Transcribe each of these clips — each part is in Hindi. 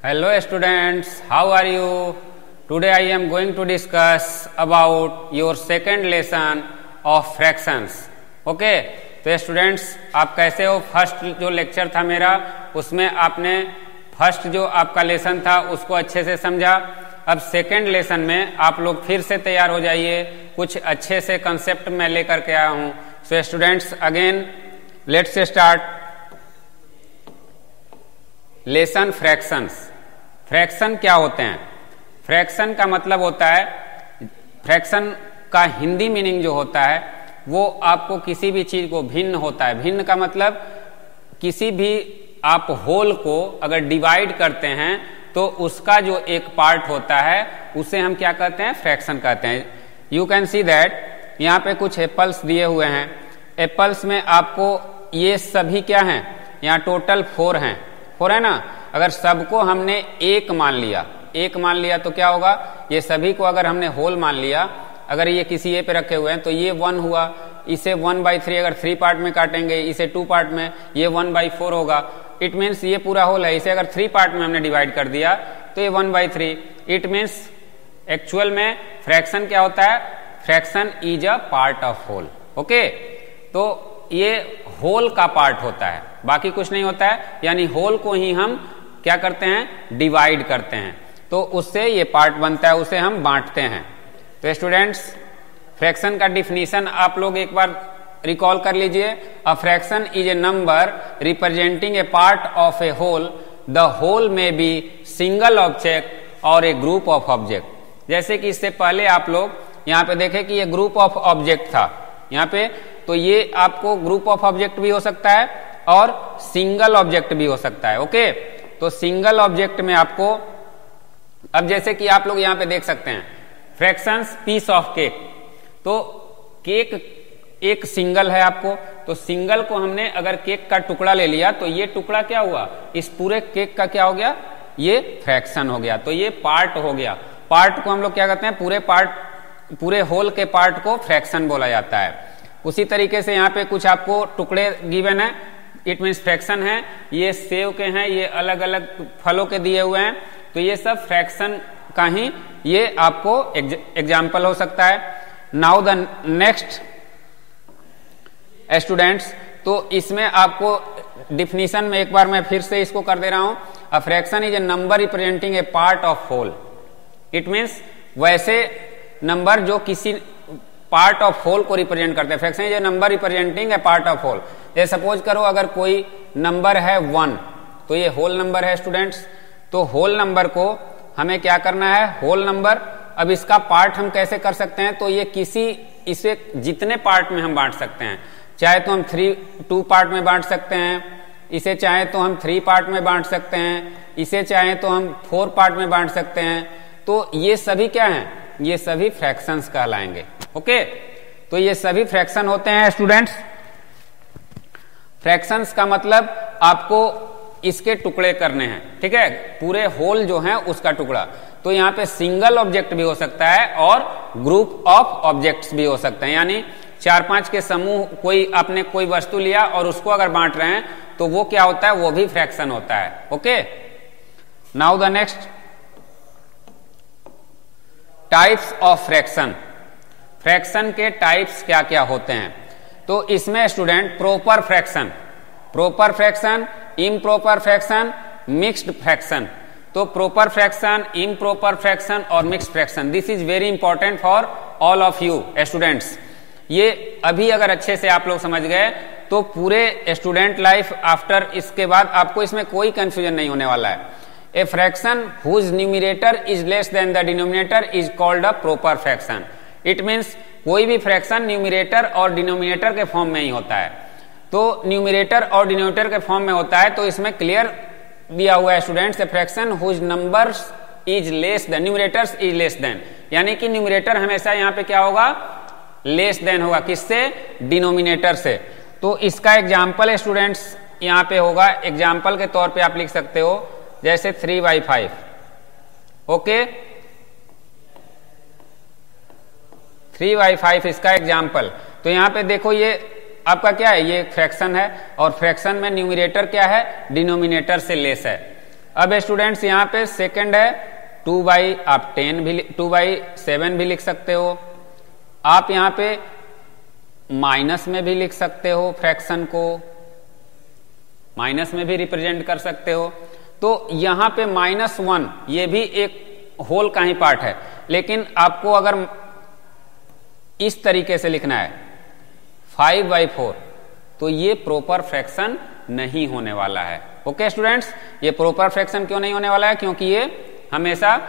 Hello students, how are you? Today I am going to discuss about your second lesson of fractions. Okay? तो स्टूडेंट्स आप कैसे हो? फर्स्ट जो लेक्चर था मेरा उसमें आपने फर्स्ट जो आपका लेसन था उसको अच्छे से समझा। अब सेकेंड लेसन में आप लोग फिर से तैयार हो जाइए, कुछ अच्छे से कंसेप्ट मैं लेकर के आया हूँ। So students again let's start lesson fractions. Fraction क्या होते हैं? फ्रैक्शन का मतलब होता है, फ्रैक्शन का हिंदी मीनिंग जो होता है वो आपको किसी भी चीज को भिन्न होता है। भिन्न का मतलब किसी भी आप होल को अगर डिवाइड करते हैं तो उसका जो एक पार्ट होता है उसे हम क्या कहते हैं? फ्रैक्शन कहते हैं। यू कैन सी दैट यहाँ पे कुछ एप्पल्स दिए हुए हैं। एप्पल्स में आपको ये सभी क्या हैं? यहाँ टोटल 4 हैं। 4 है ना? अगर सबको हमने एक मान लिया तो क्या होगा? ये सभी को अगर हमने होल मान लिया, अगर ये किसी ए पे रखे हुए हैं तो ये 1 हुआ। इसे 1/3 अगर 3 पार्ट में काटेंगे, इसे 2 पार्ट में, ये 1/4 होगा। इट मीन्स ये पूरा होल है, इसे अगर 3 पार्ट में हमने डिवाइड कर दिया तो ये 1/3। इट मीन्स एक्चुअल में फ्रैक्शन क्या होता है? Fraction is a part of whole. Okay, तो ये होल का पार्ट होता है, बाकी कुछ नहीं होता है। यानी होल को ही हम क्या करते हैं? डिवाइड करते हैं, तो उससे ये पार्ट बनता है, उसे हम बांटते हैं। तो स्टूडेंट्स फ्रैक्शन का डिफिनीशन आप लोग एक बार रिकॉल कर लीजिए। A fraction is a number representing a part of a whole. The whole में बी सिंगल ऑब्जेक्ट और ए ग्रुप ऑफ ऑब्जेक्ट। जैसे कि इससे पहले आप लोग यहाँ पे देखें कि ये ग्रुप ऑफ ऑब्जेक्ट था यहाँ पे, तो ये आपको ग्रुप ऑफ ऑब्जेक्ट भी हो सकता है और सिंगल ऑब्जेक्ट भी हो सकता है। ओके, तो सिंगल ऑब्जेक्ट में आपको, अब जैसे कि आप लोग यहाँ पे देख सकते हैं फ्रैक्शंस पीस ऑफ केक। तो केक एक सिंगल है आपको, तो सिंगल को हमने अगर केक का टुकड़ा ले लिया तो ये टुकड़ा क्या हुआ? इस पूरे केक का क्या हो गया? ये फ्रैक्शन हो गया। तो ये पार्ट हो गया। पार्ट को हम लोग क्या कहते हैं? पूरे होल के पार्ट को फ्रैक्शन बोला जाता है। उसी तरीके से यहाँ पे कुछ आपको टुकड़े गिवन है, इट मीन्स फ्रैक्शन है। ये सेव के हैं, ये अलग अलग फलों के दिए हुए हैं, तो ये सब फ्रैक्शन का ही ये आपको एग्जाम्पल हो सकता है। नाउ द नेक्स्ट स्टूडेंट्स, तो इसमें आपको डिफिनीशन में एक बार मैं फिर से इसको कर दे रहा हूं। A fraction is a number representing a part of whole. It means वैसे नंबर जो किसी पार्ट ऑफ होल को रिप्रेजेंट करते हैं। Fraction is a number representing a part of whole. जैसे सपोज करो अगर कोई नंबर है 1, तो ये होल नंबर है स्टूडेंट्स। तो होल नंबर को हमें क्या करना है? Whole number. अब इसका पार्ट हम कैसे कर सकते हैं? तो ये इसे जितने पार्ट में हम बांट सकते हैं, चाहे तो हम 2 पार्ट में बांट सकते हैं, इसे चाहे तो हम 3 पार्ट में बांट सकते हैं, इसे चाहे तो हम 4 पार्ट में बांट सकते हैं। तो ये सभी क्या हैं? ये सभी फ्रैक्शंस कहलाएंगे। ओके, तो ये सभी फ्रैक्शन होते हैं स्टूडेंट्स। फ्रैक्शंस का मतलब आपको इसके टुकड़े करने हैं, ठीक है? पूरे होल जो है उसका टुकड़ा। तो यहाँ पे सिंगल ऑब्जेक्ट भी हो सकता है और ग्रुप ऑफ ऑब्जेक्ट्स भी हो सकते हैं। यानी 4-5 के समूह, आपने कोई वस्तु लिया और उसको अगर बांट रहे हैं तो वो क्या होता है? वो भी फ्रैक्शन होता है। Okay, now the next types of fraction. Fraction के टाइप्स क्या क्या होते हैं? तो इसमें student proper fraction, improper fraction, mixed fraction. तो प्रॉपर फ्रैक्शन, इम्प्रॉपर फ्रैक्शन और mixed fraction, this is very important for all of you students. ये अभी अगर अच्छे से आप लोग समझ गए तो पूरे स्टूडेंट लाइफ आफ्टर इसके बाद आपको इसमें कोई कंफ्यूजन नहीं होने वाला है। A fraction whose numerator is less than the denominator is called a proper fraction. It means कोई भी फ्रैक्शन न्यूमरेटर और डिनोमिनेटर के फॉर्म में ही होता है। तो न्यूमरेटर और डिनोमिनेटर के फॉर्म में होता है, तो इसमें क्लियर दिया हुआ है students, a fraction whose numbers is less than, numerators is less than. यानी कि न्यूमरेटर हमेशा यहाँ पे क्या होगा? लेस देन होगा। किससे? डिनोमिनेटर से। तो इसका एग्जाम्पल स्टूडेंट्स यहाँ पे होगा, एग्जाम्पल के तौर पे आप लिख सकते हो जैसे 3/5। ओके, 3/5 इसका एग्जाम्पल। तो यहाँ पे देखो ये आपका क्या है, ये फ्रैक्शन है और फ्रैक्शन में न्यूमरेटर क्या है, डिनोमिनेटर से लेस है। अब स्टूडेंट्स यहाँ पे सेकंड है 2/10 भी, 2/7 भी लिख सकते हो। आप यहाँ पे माइनस में भी लिख सकते हो, फ्रैक्शन को माइनस में भी रिप्रेजेंट कर सकते हो। तो यहाँ पे -1 ये भी एक होल का ही पार्ट है, लेकिन आपको अगर इस तरीके से लिखना है 5/4 तो ये प्रॉपर फ्रैक्शन नहीं होने वाला है। ओके स्टूडेंट्स, ये प्रॉपर फ्रैक्शन क्यों नहीं होने वाला है? क्योंकि ये हमेशा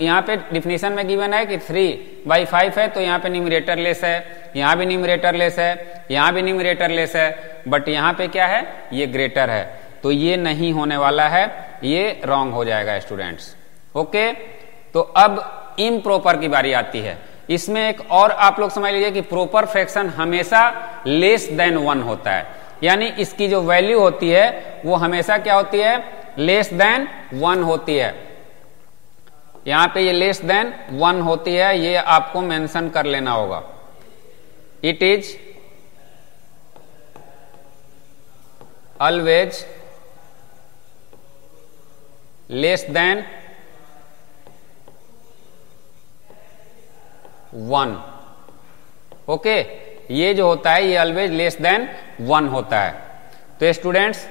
यहाँ पे डिफिनीशन में गिवन है कि 3/5 है, तो यहाँ पे न्यूमरेटर लेस है, यहाँ भी न्यूमरेटर लेस है, यहाँ भी न्यूमरेटर लेस है, बट यहाँ पे क्या है? ये ग्रेटर है, तो ये नहीं होने वाला है, ये रॉन्ग हो जाएगा स्टूडेंट्स। ओके, तो अब इम्प्रॉपर की बारी आती है। इसमें एक और आप लोग समझ लीजिए कि प्रॉपर फ्रैक्शन हमेशा लेस देन 1 होता है, यानी इसकी जो वैल्यू होती है वो हमेशा क्या होती है? लेस देन 1 होती है। यहां पे ये लेस देन 1 होती है, ये आपको मेंशन कर लेना होगा। It is always less than 1। Okay, ये जो होता है ये ऑलवेज लेस देन 1 होता है। तो स्टूडेंट्स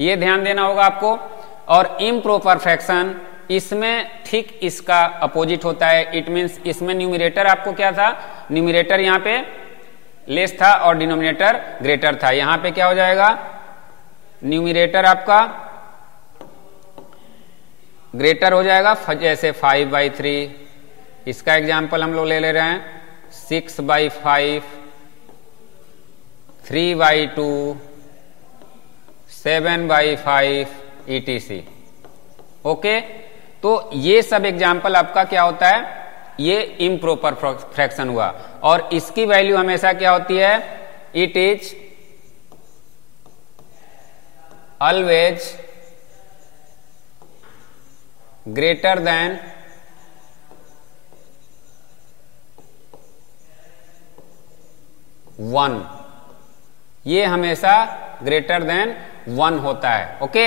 ये ध्यान देना होगा आपको। और इम्प्रॉपर फ्रैक्शन इसमें ठीक इसका अपोजिट होता है। इट मींस इसमें न्यूमरेटर आपको क्या था? न्यूमरेटर यहां पे लेस था और डिनोमिनेटर ग्रेटर था। यहां पे क्या हो जाएगा? न्यूमरेटर आपका ग्रेटर हो जाएगा, जैसे 5/3। इसका एग्जाम्पल हम लोग ले रहे हैं 6/5, 3/2, 7/5 etc। ओके, तो ये सब एग्जाम्पल आपका क्या होता है? ये इम्प्रॉपर फ्रैक्शन हुआ, और इसकी वैल्यू हमेशा क्या होती है? It is always greater than 1। ये हमेशा ग्रेटर देन 1 होता है। ओके,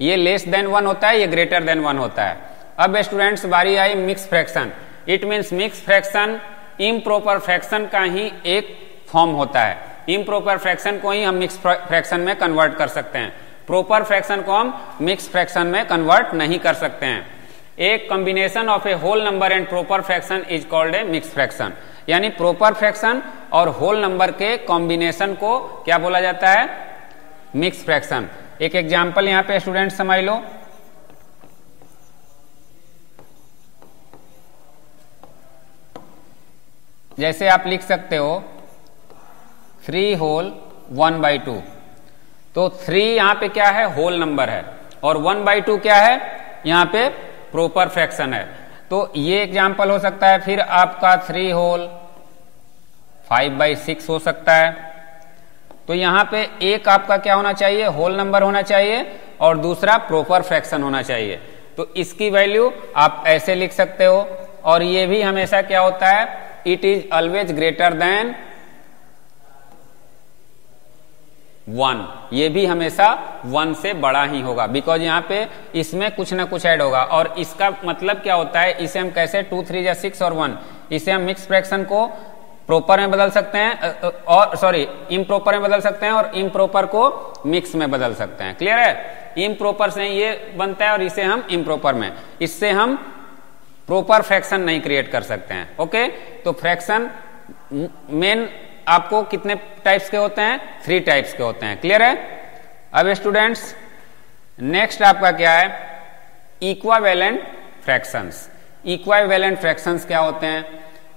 ये लेस देन 1 होता है, ये ग्रेटर देन 1 होता है। अब स्टूडेंट्स बारी आई mix fraction. It means mix fraction improper fraction का ही एक फॉर्म होता है। इम्प्रॉपर फ्रैक्शन को ही हम मिक्स फ्रैक्शन में कन्वर्ट कर सकते हैं, प्रॉपर फ्रैक्शन को हम मिक्स फ्रैक्शन में कन्वर्ट नहीं कर सकते हैं। एक combination of a whole number and proper fraction is called a mix fraction. यानी प्रॉपर फ्रैक्शन और होल नंबर के कॉम्बिनेशन को क्या बोला जाता है? Mix fraction. एक एग्जांपल यहां पे स्टूडेंट समझ लो। जैसे आप लिख सकते हो 3 होल 1/2। तो 3 यहां पे क्या है? होल नंबर है, और 1/2 क्या है? यहां पे प्रॉपर फ्रैक्शन है। तो ये एग्जांपल हो सकता है। फिर आपका 3 होल 5/6 हो सकता है। तो यहां पे एक आपका क्या होना चाहिए? होल नंबर होना चाहिए, और दूसरा प्रॉपर फ्रैक्शन होना चाहिए। तो इसकी वैल्यू आप ऐसे लिख सकते हो। और ये भी हमेशा क्या होता है? It is always greater than 1। ये भी हमेशा 1 से बड़ा ही होगा, बिकॉज यहाँ पे इसमें कुछ ना कुछ ऐड होगा। और इसका मतलब क्या होता है? इसे हम कैसे 2 3 या 6 और 1, इसे हम मिक्स फ्रैक्शन को प्रॉपर में बदल सकते हैं, और सॉरी इम्प्रॉपर में बदल सकते हैं, और इम्प्रॉपर को मिक्स में बदल सकते हैं। क्लियर है? इम्प्रॉपर से ये बनता है और इसे हम इम्प्रॉपर में, इससे हम प्रॉपर फ्रैक्शन नहीं क्रिएट कर सकते हैं। ओके, तो फ्रैक्शन मेन आपको कितने टाइप्स के होते हैं? 3 टाइप्स के होते हैं। क्लियर है? अब स्टूडेंट्स नेक्स्ट आपका क्या है? Equivalent fractions. इक्विवेलेंट फ्रैक्शंस क्या होते हैं?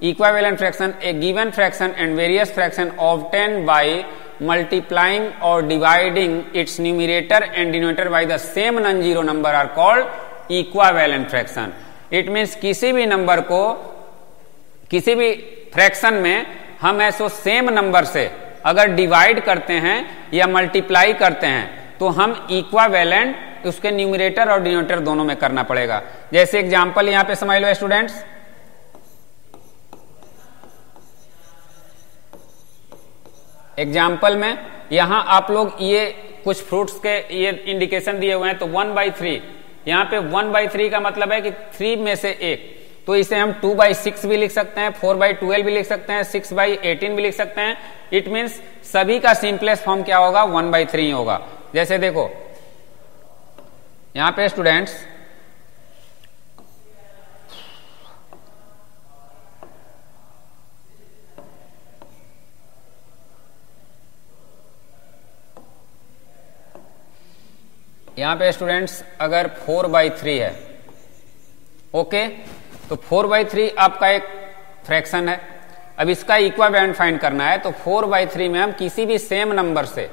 Equivalent fraction a given fraction and various fraction obtained by multiplying और dividing its numerator and denominator by the same non zero number are called equivalent fraction. It means किसी भी नंबर को, किसी भी फ्रैक्शन में हम ऐसो सेम नंबर से अगर डिवाइड करते हैं या मल्टीप्लाई करते हैं तो हम इक्विवेलेंट उसके न्यूमरेटर और डिनोमिनेटर दोनों में करना पड़ेगा। जैसे एग्जांपल यहां पे समझ लो स्टूडेंट्स, एग्जाम्पल में यहां आप लोग ये कुछ फ्रूट्स के ये इंडिकेशन दिए हुए हैं, तो 1/3, यहाँ पे 1/3 का मतलब है कि 3 में से एक, तो इसे हम 2/6 भी लिख सकते हैं, 4/12 भी लिख सकते हैं, 6/18 भी लिख सकते हैं। इट मीन्स सभी का सिंपलेस्ट फॉर्म क्या होगा, 1/3 होगा। जैसे देखो यहां पे स्टूडेंट्स अगर 4/3 है, ओके, तो 4/3 आपका एक फ्रैक्शन है। अब इसका इक्विवेलेंट फाइंड करना है, तो 4/3 में हम किसी भी सेम नंबर से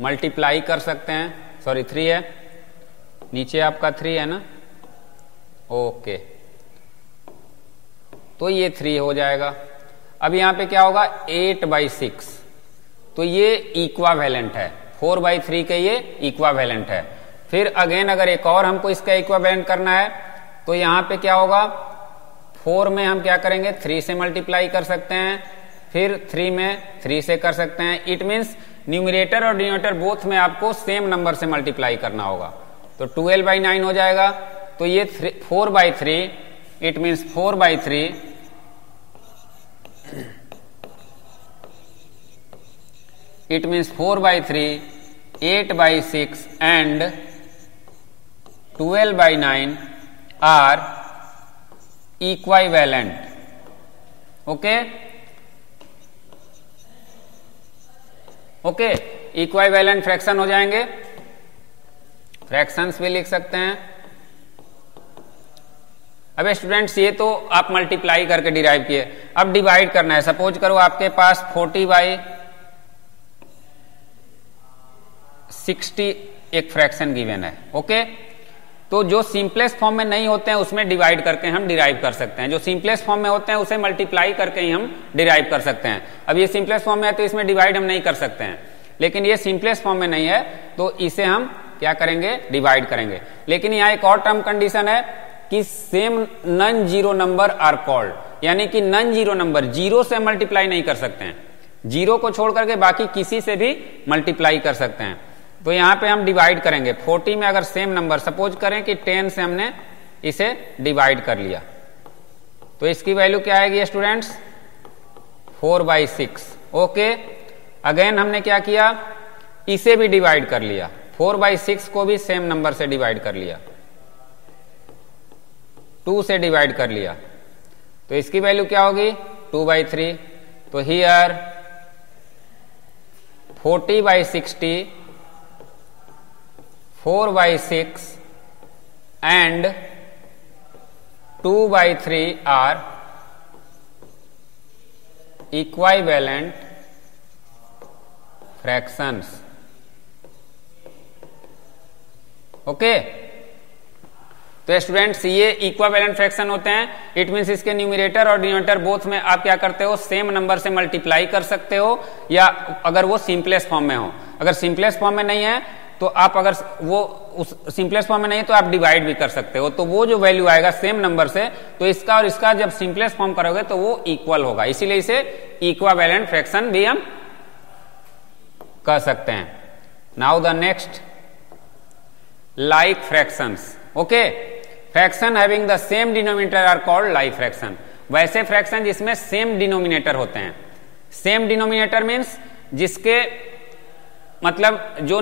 मल्टीप्लाई कर सकते हैं। सॉरी 3 है, नीचे आपका 3 है ना, ओके, तो ये 3 हो जाएगा। अब यहां पे क्या होगा, 8/6, तो ये इक्विवेलेंट है, 4/3 के ये इक्विवेलेंट है। फिर अगेन अगर एक और हमको इसका इक्विवेलेंट करना है, तो यहां पे क्या होगा, 4 में हम क्या करेंगे, 3 से मल्टीप्लाई कर सकते हैं, फिर 3 में 3 से कर सकते हैं। इट मीन्स न्यूमरेटर और डिनोमिनेटर बोथ में आपको सेम नंबर से मल्टीप्लाई करना होगा, तो 12/9 हो जाएगा। तो ये 4/3, it means 4/3 it means 4/3, 8/6 and 12/9 are equivalent. Okay? Okay, equivalent fraction हो जाएंगे। फ्रैक्शंस भी लिख सकते हैं। अब स्टूडेंट्स ये तो आप मल्टीप्लाई करके डिराइव किए, अब डिवाइड करना है। सपोज करो आपके पास 40/60 एक फ्रैक्शन गिवन है, ओके। तो जो सिंपलेस्ट फॉर्म में नहीं होते हैं उसमें डिवाइड करके हम डिराइव कर सकते हैं, जो सिंपलेस्ट फॉर्म में होते हैं उसे मल्टीप्लाई करके ही हम डिराइव कर सकते हैं। अब ये सिंपलेस्ट फॉर्म में है तो इसमें डिवाइड हम नहीं कर सकते हैं, लेकिन ये सिंपलेस्ट फॉर्म में नहीं है तो इसे हम क्या करेंगे, डिवाइड करेंगे। लेकिन यहाँ एक और टर्म कंडीशन है कि same non zero number are called, यानी कि नॉन जीरो नंबर, जीरो से मल्टीप्लाई नहीं कर सकते हैं, जीरो को छोड़ करके बाकी किसी से भी मल्टीप्लाई कर सकते हैं। तो यहां पे हम डिवाइड करेंगे 40 में, अगर सेम नंबर सपोज करें कि 10 से हमने इसे डिवाइड कर लिया तो इसकी वैल्यू क्या आएगी स्टूडेंट्स, 4/6। ओके, अगेन हमने क्या किया, इसे भी डिवाइड कर लिया, 4/6 को भी सेम नंबर से डिवाइड कर लिया, 2 से डिवाइड कर लिया, तो इसकी वैल्यू क्या होगी, 2/3। तो here 40/60, 4/6 and 2/3 are equivalent fractions. Okay, तो स्टूडेंट्स ये इक्विवेलेंट फ्रैक्शन होते हैं। इट मींस इसके न्यूमरेटर और डिनोमिनेटर बोथ में आप क्या करते हो, सेम नंबर से मल्टीप्लाई कर सकते हो, या अगर वो सिंपलेस्ट फॉर्म में हो। अगर सिंपलेस्ट फॉर्म में नहीं है तो आप, अगर वो उस सिंपलेस्ट फॉर्म में नहीं तो आप डिवाइड भी कर सकते हो, तो वो जो वैल्यू आएगा सेम नंबर से, तो इसका और इसका जब सिंपलेस्ट फॉर्म करोगे तो वो इक्वल होगा, इसीलिए इसे इक्विवेलेंट फ्रैक्शन भी हम कह सकते हैं। Now the next, like fractions. Okay, fraction having the same denominator are called like fraction. वैसे फ्रैक्शन जिसमें सेम डिनोमिनेटर होते हैं। सेम डिनोमिनेटर मीन्स जिसके मतलब जो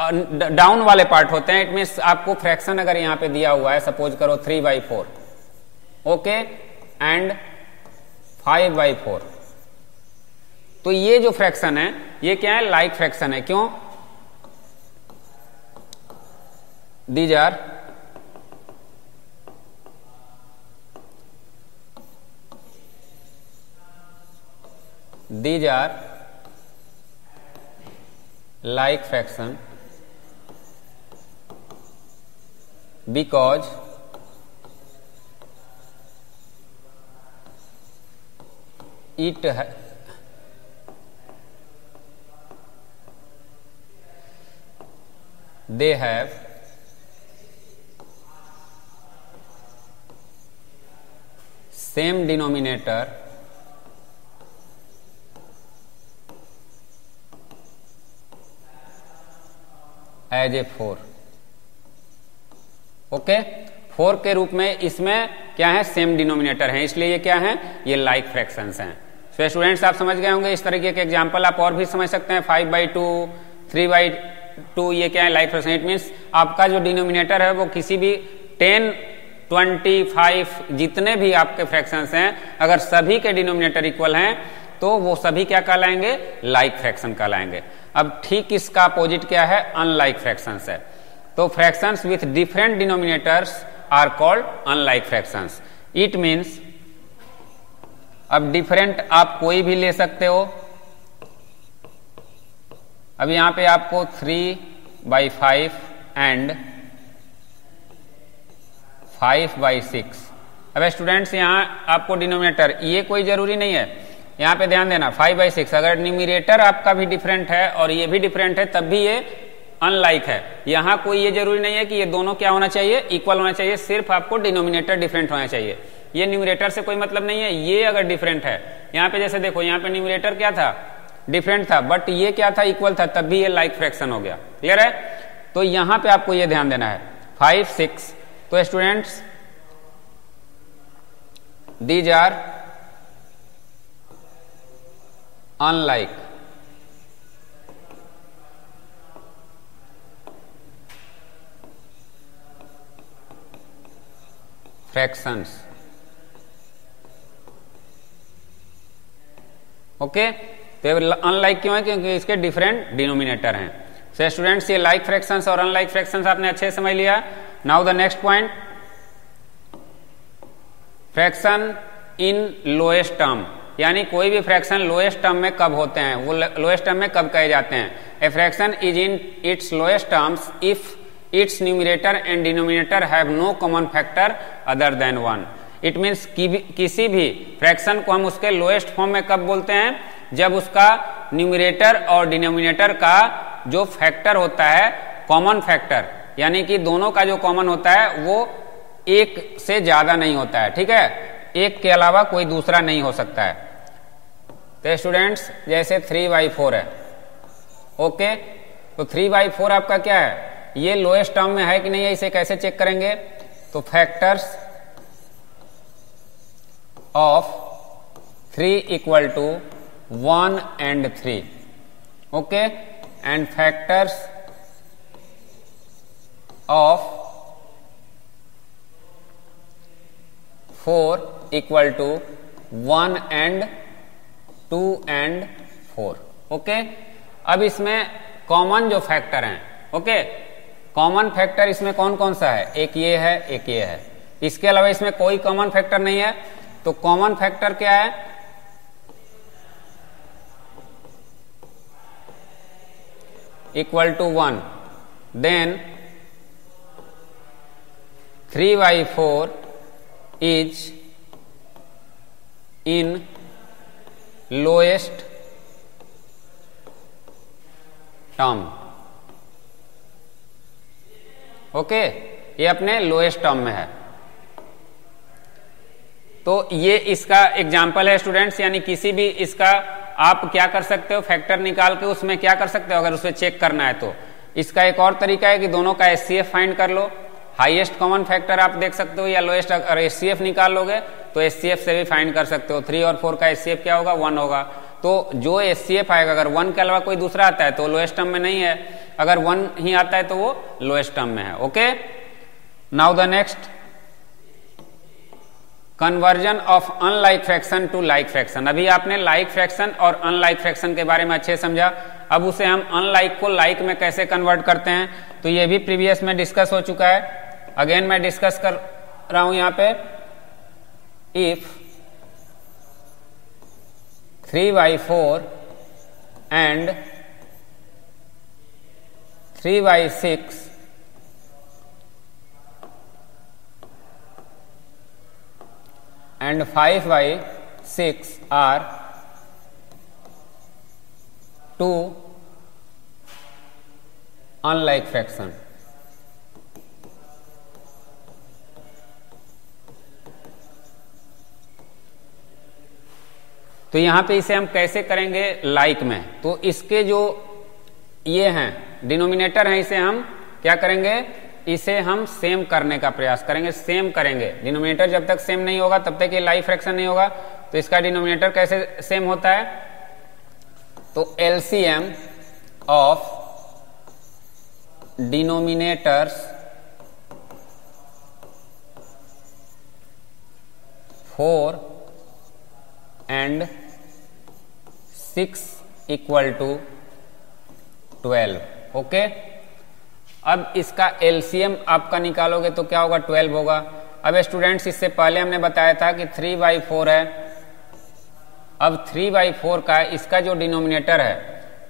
डाउन वाले पार्ट होते हैं। इट मीन्स आपको फ्रैक्शन अगर यहां पे दिया हुआ है, सपोज करो 3/4, ओके, एंड 5/4, तो ये जो फ्रैक्शन है ये क्या है, लाइक फ्रैक्शन है। क्यों, these are like fraction because they have same denominator as a 4। Okay, 4 के रूप में इसमें क्या है, सेम डिनोमिनेटर है, इसलिए ये क्या है, ये लाइक फ्रैक्शंस हैं। सो स्टूडेंट्स आप समझ गए होंगे। इस तरीके के एग्जांपल आप और भी समझ सकते हैं। 5/2, 3/2 ये क्या है, लाइक फ्रैक्शन। इट मीन्स आपका जो डिनोमिनेटर है वो किसी भी 10, 25 जितने भी आपके फ्रैक्शंस हैं, अगर सभी के डिनोमिनेटर इक्वल हैं तो वो सभी क्या कहलाएंगे, लाइक फ्रैक्शन कहलाएंगे। अब ठीक इसका अपोजिट क्या है, अनलाइक फ्रैक्शंस है। तो fractions with different denominators are called unlike fractions. It means अब डिफरेंट आप कोई भी ले सकते हो। अब यहां पे आपको 3/5 एंड 5/6। अब स्टूडेंट्स यहां आपको डिनोमिनेटर ये कोई जरूरी नहीं है, यहां पे ध्यान देना 5/6 अगर न्यूमरेटर आपका भी डिफरेंट है और ये भी डिफरेंट है तब भी ये अनलाइक है। यहां कोई ये जरूरी नहीं है कि ये दोनों क्या होना चाहिए, इक्वल होना चाहिए, सिर्फ आपको डिनोमिनेटर डिफरेंट होना चाहिए। ये न्यूमरेटर से कोई मतलब नहीं है, ये अगर डिफरेंट है, यहाँ पे जैसे देखो यहाँ पे न्यूमरेटर क्या था, डिफरेंट था, बट ये क्या था, इक्वल था, तब भी ये लाइक फ्रैक्शन हो गया। क्लियर है? तो यहां पे आपको ये ध्यान देना है 5, 6। तो students these are unlike fractions. Okay, तो अनलाइक क्यों है, क्योंकि इसके डिफरेंट डिनोमिनेटर हैं। सो स्टूडेंट्स ये लाइक फ्रैक्शंस और अनलाइक फ्रैक्शंस आपने अच्छे से समझ लिया। Now the next point, fraction in lowest term, यानी कोई भी फ्रैक्शन लोएस्ट टर्म में कब होते हैं, वो लोएस्ट टर्म में कब कहे जाते हैं। A fraction is in its lowest terms if its numerator and denominator have no common factor other than 1। It means किसी भी फ्रैक्शन को हम उसके लोएस्ट फॉर्म में कब बोलते हैं, जब उसका न्यूमरेटर और डिनोमिनेटर का जो फैक्टर होता है, कॉमन फैक्टर, यानी कि दोनों का जो कॉमन होता है वो एक से ज्यादा नहीं होता है। ठीक है, एक के अलावा कोई दूसरा नहीं हो सकता है। तो स्टूडेंट्स जैसे 3/4 है, ओके, तो 3/4 आपका क्या है, ये लोएस्ट टर्म में है कि नहीं है, इसे कैसे चेक करेंगे, तो factors of 3 equal to 1 and 3, okay, and factors of 4 equal to 1 and 2 and 4, okay. अब इसमें कॉमन जो फैक्टर हैं, ओके, कॉमन फैक्टर इसमें कौन कौन सा है, एक ये है, एक ये है, इसके अलावा इसमें कोई कॉमन फैक्टर नहीं है। तो कॉमन फैक्टर क्या है, equal to 1, then 3/4 is in lowest term, okay, ये अपने लोएस्ट टर्म में है। तो ये इसका एग्जाम्पल है स्टूडेंट्स, यानी किसी भी इसका आप क्या कर सकते हो, फैक्टर निकाल के उसमें क्या कर सकते हो, अगर उसे चेक करना है तो। इसका एक और तरीका है कि दोनों का एचसीएफ फाइंड कर लो, हाईएस्ट कॉमन फैक्टर आप देख सकते हो, या लोएस्ट, अगर एचसीएफ निकाल लोगे तो एचसीएफ से भी फाइंड कर सकते हो। 3 और 4 का एचसीएफ क्या होगा, 1 होगा। तो जो एचसीएफ आएगा, अगर 1 के अलावा कोई दूसरा आता है तो लोएस्ट टर्म में नहीं है, अगर 1 ही आता है तो वो लोएस्ट टर्म में है, okay. Now the next, conversion of unlike fraction to like fraction. अभी आपने लाइक फ्रैक्शन और अनलाइक फ्रैक्शन के बारे में अच्छे समझा, अब उसे हम अनलाइक को लाइक में कैसे कन्वर्ट करते हैं, तो ये भी प्रीवियस में डिस्कस हो चुका है। अगेन मैं डिस्कस कर रहा हूं यहां पे। If 3/4 and 3/6 and 5/6 are two unlike fraction, तो यहां पे इसे हम कैसे करेंगे लाइक में। तो इसके जो ये हैं डिनोमिनेटर है, इसे हम क्या करेंगे, इसे हम सेम करने का प्रयास करेंगे, सेम करेंगे। डिनोमिनेटर जब तक सेम नहीं होगा तब तक ये लाइक फ्रैक्शन नहीं होगा। तो इसका डिनोमिनेटर कैसे सेम होता है, तो LCM of denominators 4 and 6 equal to 12। Okay, अब इसका एलसीएम आपका निकालोगे तो क्या होगा, 12 होगा। अब स्टूडेंट्स इससे पहले हमने बताया था कि 3/4 है। अब 3/4 का इसका जो डिनोमिनेटर है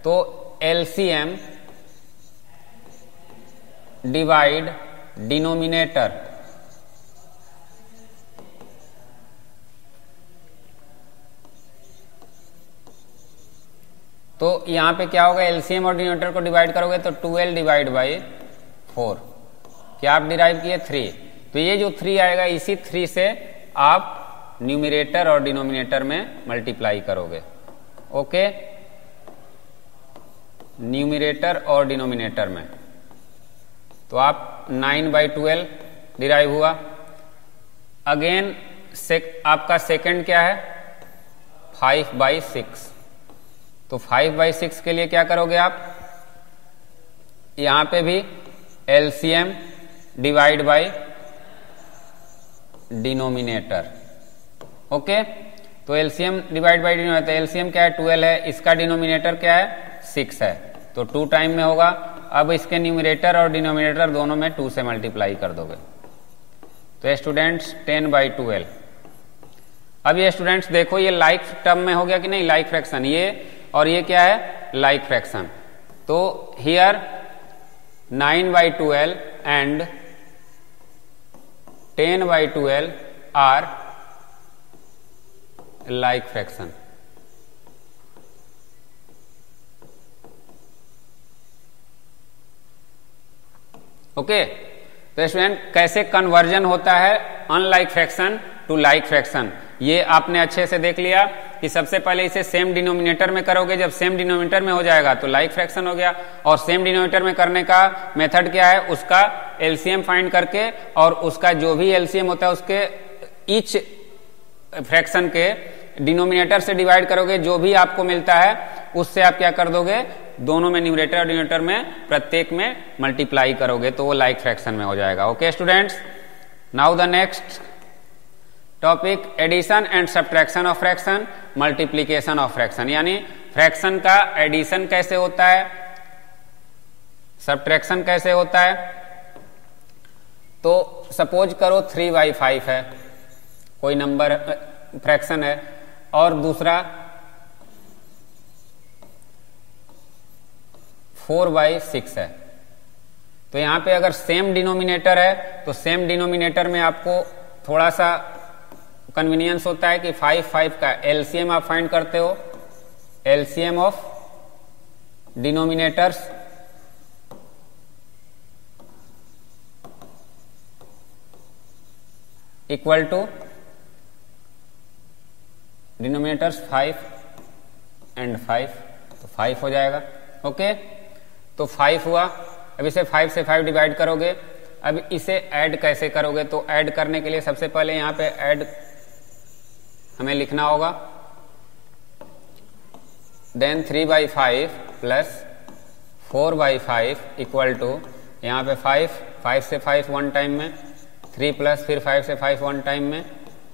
तो एलसीएम डिवाइड डिनोमिनेटर, तो यहां पे क्या होगा, एलसीएम और डिनोमिनेटर को डिवाइड करोगे तो 12 डिवाइड बाई 4, क्या आप डिराइव किए 3, तो ये जो 3 आएगा इसी 3 से आप न्यूमरेटर और डिनोमिनेटर में मल्टीप्लाई करोगे। ओके, न्यूमरेटर और डिनोमिनेटर में, तो आप 9/12 डिराइव हुआ। अगेन आपका सेकंड क्या है, 5/6, तो 5/6 के लिए क्या करोगे आप, यहां पे भी LCM divide by denominator. Okay, तो LCM divide by denominator, LCM क्या है 12 है, इसका डिनोमिनेटर क्या है 6 है, तो 2 टाइम में होगा। अब इसके न्यूमरेटर और डिनोमिनेटर दोनों में 2 से मल्टीप्लाई कर दोगे, तो स्टूडेंट्स 10/12। अब ये स्टूडेंट्स देखो ये लाइक टर्म में हो गया कि नहीं, लाइक फ्रैक्शन, ये और ये क्या है लाइक फ्रैक्शन। तो here 9/12 and 10/12 are like fraction. Okay, तो स्टूडेंट कैसे कन्वर्जन होता है unlike fraction to like fraction, ये आपने अच्छे से देख लिया कि सबसे पहले इसे सेम डिनोमिनेटर में करोगे, जब सेम डिनोमिनेटर में हो जाएगा तो लाइक फ्रैक्शन हो गया। और सेम डिनोमिनेटर में करने का मेथड क्या है, उसका एलसीएम फाइंड करके और उसका जो भी एलसीएम होता है उसके ईच फ्रैक्शन के डिनोमिनेटर से डिवाइड करोगे, जो भी आपको मिलता है उससे आप क्या कर दोगे, दोनों में न्यूमरेटर और डिनोमिनेटर में प्रत्येक में मल्टीप्लाई करोगे तो वो लाइक फ्रैक्शन में हो जाएगा। Okay students, now the next topic, addition and subtraction of fraction, multiplication of fraction, यानी फ्रैक्शन का एडिशन कैसे होता है, सब्ट्रैक्शन कैसे होता है। तो सपोज करो 3/5 है, कोई नंबर फ्रैक्शन है, और दूसरा 4/6 है। तो यहां पे अगर सेम डिनोमिनेटर है तो सेम डिनोमिनेटर में आपको थोड़ा सा कन्वीनियंस होता है कि 5/5 का एलसीएम आप फाइंड करते हो, LCM of denominators equal to denominators 5 and 5, तो 5 हो जाएगा। ओके, तो 5 हुआ। अब इसे 5 से 5 डिवाइड करोगे। अब इसे ऐड कैसे करोगे, तो ऐड करने के लिए सबसे पहले यहां पे ऐड हमें लिखना होगा, देन 3/5 प्लस 4/5 इक्वल टू, यहां पे 5 से 5 वन टाइम में, 3 प्लस फिर 5 से 5 वन टाइम में,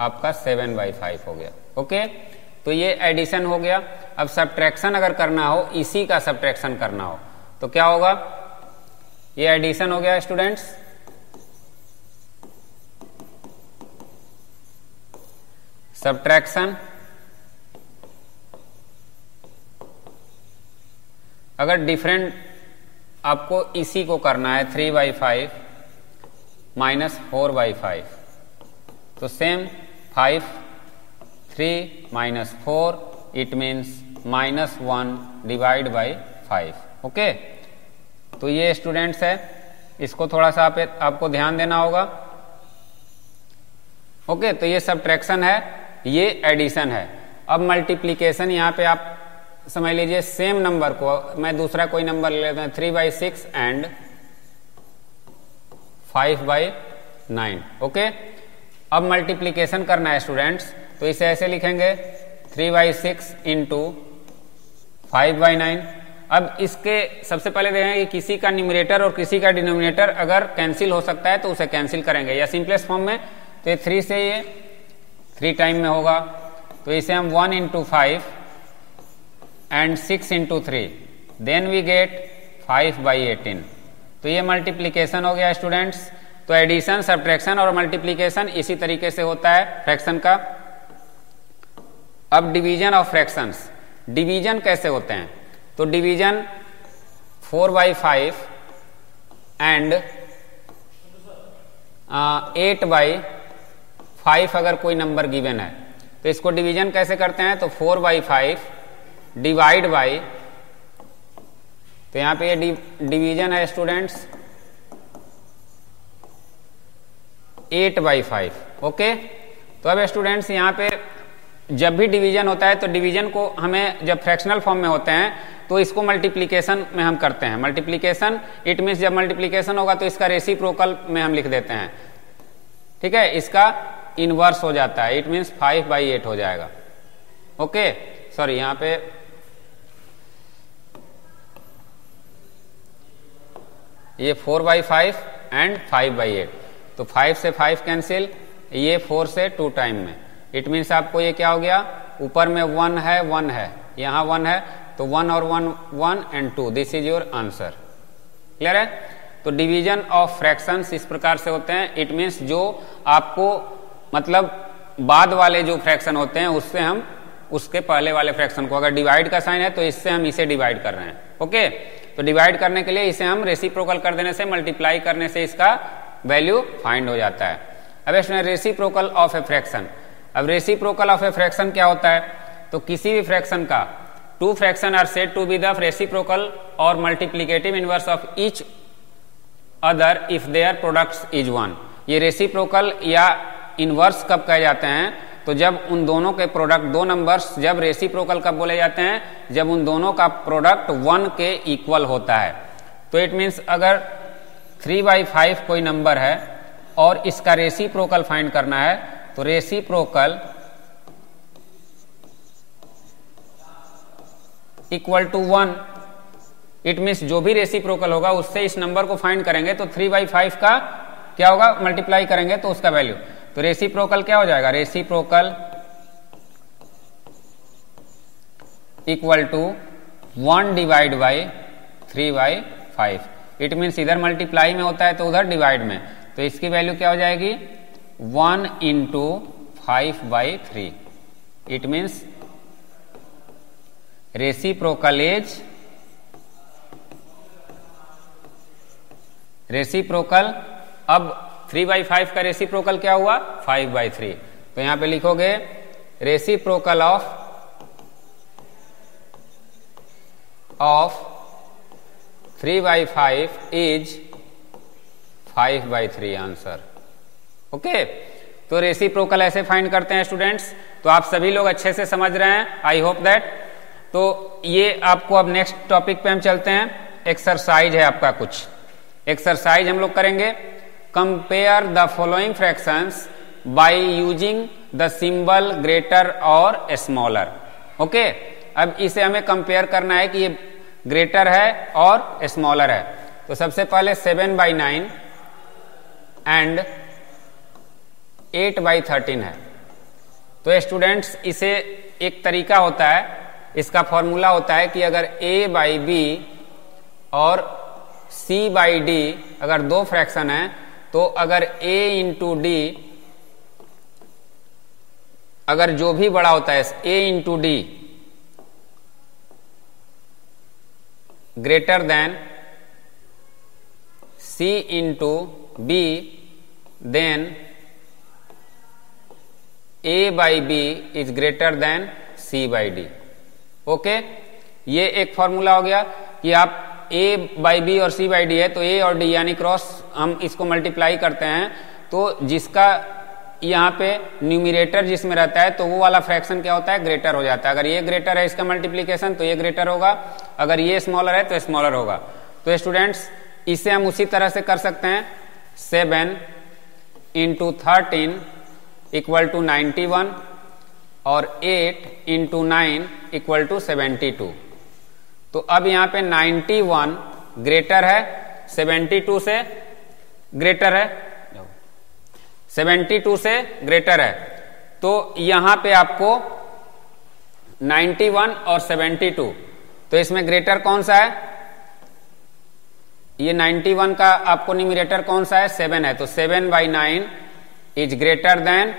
आपका 7/5 हो गया। ओके, तो ये एडिशन हो गया। अब सब्ट्रैक्शन अगर करना हो, इसी का सब्ट्रैक्शन करना हो तो क्या होगा, ये एडिशन हो गया स्टूडेंट्स, सब्ट्रैक्शन अगर डिफरेंट आपको इसी को करना है 3/5 माइनस 4/5, तो same 5 3 minus 4 it means -1 divide by 5। Okay, तो ये स्टूडेंट्स है, इसको थोड़ा सा आपको ध्यान देना होगा। ओके, तो ये सब्ट्रैक्शन है, ये एडिशन है। अब मल्टीप्लीकेशन यहां पे आप समझ लीजिए सेम नंबर को मैं दूसरा कोई नंबर ले लेता हूं 3/6 एंड 5/9। ओके, अब मल्टीप्लीकेशन करना है स्टूडेंट्स, तो इसे ऐसे लिखेंगे 3/6 इंटू 5/9। अब इसके सबसे पहले देखेंगे कि किसी का न्यूमरेटर और किसी का डिनोमिनेटर अगर कैंसिल हो सकता है तो उसे कैंसिल करेंगे, या सिंपलेस्ट फॉर्म में तो 3 से ये 3 टाइम में होगा, तो इसे हम 1 into 5 and 6 into 3, then we get 5/18। तो ये मल्टीप्लीकेशन हो गया स्टूडेंट्स। तो एडिशन, सब्ट्रैक्शन और मल्टीप्लीकेशन इसी तरीके से होता है फ्रैक्शन का। अब डिवीजन ऑफ फ्रैक्शंस, डिवीजन कैसे होते हैं? तो डिवीजन 4/5 एंड 8/5 अगर कोई नंबर गिवन है तो इसको डिवीजन कैसे करते हैं? तो 4/5 डिवाइड बाई, तो यहां पे ये डिवीजन है स्टूडेंट्स 8/5। ओके, तो अब स्टूडेंट्स यहां पे जब भी डिवीजन होता है तो डिवीजन को हमें जब फ्रैक्शनल फॉर्म में होते हैं तो इसको मल्टीप्लीकेशन में हम करते हैं। मल्टीप्लीकेशन इट मीन्स जब मल्टीप्लीकेशन होगा तो इसका रेसिप्रोकल में हम लिख देते हैं, ठीक है, इसका इनवर्स हो जाता है, इट मीन्स 5/8 हो जाएगा। ओके, सॉरी यहां पे ये 4/5 एंड 5/8, तो 5 से 5 कैंसिल, ये 4 से 2 टाइम में, इट मीन्स आपको ये क्या हो गया, ऊपर में 1 है 1 है, यहां 1 है, तो 1 और 1 1 and 2, this is your answer. Clear है? तो डिवीजन ऑफ फ्रैक्शंस इस प्रकार से होते हैं, इट मीन्स जो आपको मतलब बाद वाले जो फ्रैक्शन होते हैं उससे हम उसके पहले वाले फ्रैक्शन को, अगर डिवाइड का साइन है तो इससे हम इसे डिवाइड कर रहे हैं। ओके, तो डिवाइड करने के लिए इसे हम रेसिप्रोकल कर देने से, मल्टीप्लाई करने से इसका वैल्यू फाइंड हो जाता है। अब इसमें रेसिप्रोकल ऑफ ए फ्रैक्शन, अब रेसिप्रोकल ऑफ ए फ्रैक्शन क्या होता है? तो किसी भी फ्रैक्शन का 2 fraction are said to be the reciprocal और multiplicative inverse of each other if their products is 1। ये रेसिप्रोकल या इनवर्स कब कहे जाते हैं? तो जब उन दोनों के प्रोडक्ट, दो नंबर्स जब रेसिप्रोकल कब बोले जाते हैं? जब उन दोनों का प्रोडक्ट 1 के इक्वल होता है। तो इट मीन्स अगर 3/5 कोई नंबर है और इसका रेसिप्रोकल फाइंड करना है, तो reciprocal equal to 1, it means जो भी रेसिप्रोकल होगा उससे इस नंबर को फाइंड करेंगे, तो 3/5 का क्या होगा, मल्टीप्लाई करेंगे तो उसका वैल्यू, तो रेसिप्रोकल क्या हो जाएगा, reciprocal equal to 1 divide by 3/5। It means इधर मल्टीप्लाई में होता है तो उधर डिवाइड में, तो इसकी वैल्यू क्या हो जाएगी 1 into 5/3। It means reciprocal is reciprocal, अब 3/5 का रेसिप्रोकल क्या हुआ 5/3, तो यहां पे लिखोगे reciprocal of 3/5 is 5/3 answer. Okay, तो रेसिप्रोकल ऐसे फाइंड करते हैं स्टूडेंट्स। तो आप सभी लोग अच्छे से समझ रहे हैं, आई होप दैट। तो ये आपको अब नेक्स्ट टॉपिक पे हम चलते हैं। एक्सरसाइज है आपका, कुछ एक्सरसाइज हम लोग करेंगे। Compare the following fractions by using the symbol greater और स्मॉलर। ओके, अब इसे हमें कंपेयर करना है कि ये ग्रेटर है और स्मॉलर है। तो सबसे पहले 7/9 एंड 8/13 है। तो स्टूडेंट्स इसे एक तरीका होता है, इसका फॉर्मूला होता है कि अगर a/b और c/d अगर दो फ्रैक्शन है, तो अगर a इंटू d अगर जो भी बड़ा होता है a into d greater than c into b, then a/b is greater than c/d। Okay, ये एक फॉर्मूला हो गया कि आप a/b और c/d है, तो a और d यानी क्रॉस हम इसको मल्टीप्लाई करते हैं, तो जिसका यहाँ पे न्यूमिरेटर जिसमें रहता है तो वो वाला फ्रैक्शन क्या होता है, ग्रेटर हो जाता है। अगर ये ग्रेटर है इसका मल्टीप्लीकेशन तो ये ग्रेटर होगा, अगर ये स्मॉलर है तो स्मॉलर होगा। तो स्टूडेंट्स इसे हम उसी तरह से कर सकते हैं, 7 इंटू 13 इक्वल टू 91 और 8 इंटू 9 इक्वल टू 72। तो अब यहाँ पे 91 ग्रेटर है 72 से, ग्रेटर है 72 से ग्रेटर है। तो यहां पे आपको 91 और 72, तो इसमें ग्रेटर कौन सा है, ये 91 का आपको न्यूमरेटर कौन सा है, 7 है। तो 7/9 इज ग्रेटर देन